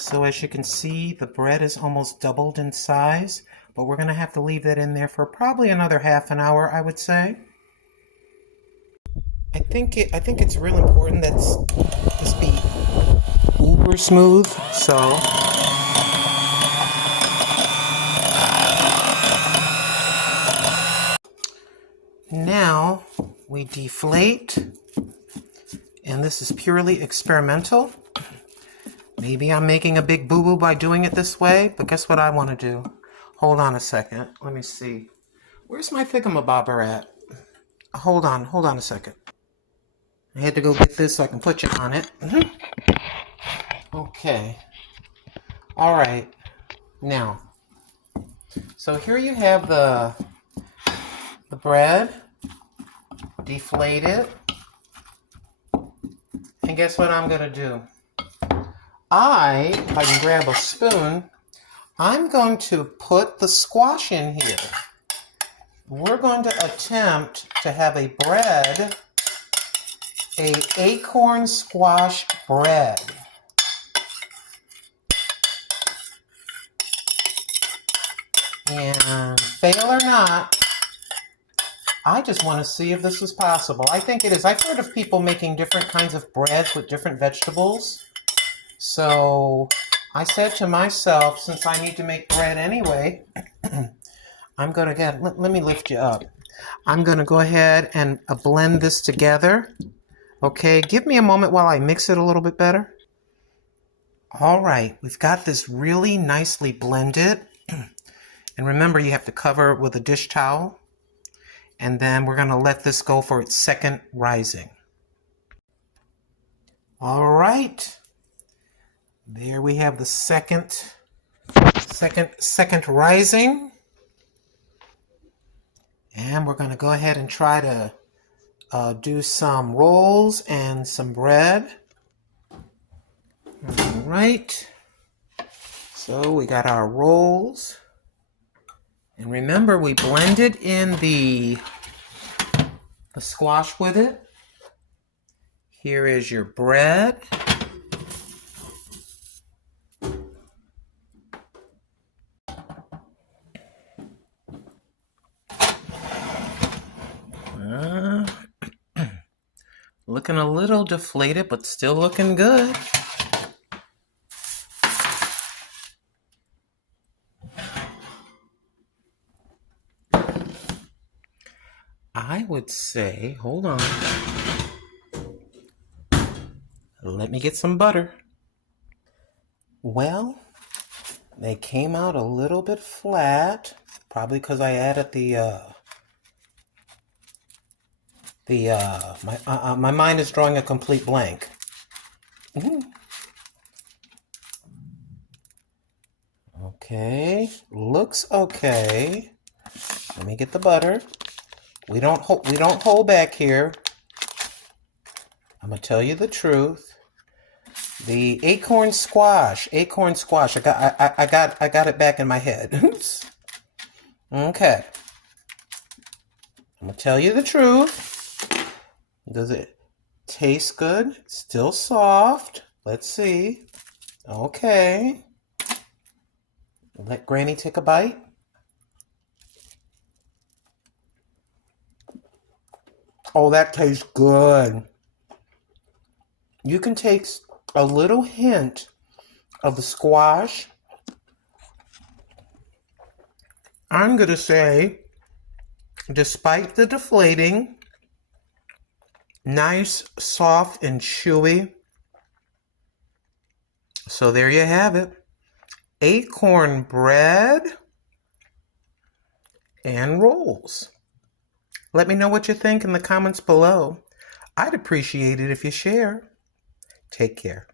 So as you can see, the bread is almost doubled in size, but we're going to have to leave that in there for probably another half an hour, I would say. I think it's real important that this be uber smooth, so now we deflate, and this is purely experimental. Maybe I'm making a big boo-boo by doing it this way, but guess what I want to do? Hold on a second. Let me see. Where's my thingamabobber at? Hold on a second. I had to go get this so I can put you on it. Okay. All right. Now, so here you have the bread, deflated. And guess what I'm going to do? If I can grab a spoon, I'm going to put the squash in here. We're going to attempt to have a bread, a Acorn Squash Bread. And fail or not, I just want to see if this is possible. I think it is. I've heard of people making different kinds of breads with different vegetables. So I said to myself, since I need to make bread anyway, I'm going to let me lift you up. I'm going to go ahead and blend this together. Okay, give me a moment while I mix it a little bit better. All right, we've got this really nicely blended. And remember, you have to cover it with a dish towel. And then we're going to let this go for its second rising. All right. There we have the second rising. And we're going to go ahead and try to do some rolls and some bread. All right. So we got our rolls. And remember, we blended in the squash with it. Here is your bread. Looking a little deflated, but still looking good. I would say, hold on. Let me get some butter. Well, they came out a little bit flat, probably because I added my mind is drawing a complete blank. Okay, looks okay. Let me get the butter. We don't hold back here. I'm gonna tell you the truth. The acorn squash. I got it back in my head. Okay. I'm gonna tell you the truth. Does it taste good? Still soft. Let's see. Okay. Let Granny take a bite. Oh, that tastes good. You can taste a little hint of the squash. I'm going to say, despite the deflating, nice, soft, and chewy. So there you have it. Acorn bread and rolls. Let me know what you think in the comments below. I'd appreciate it if you share. Take care.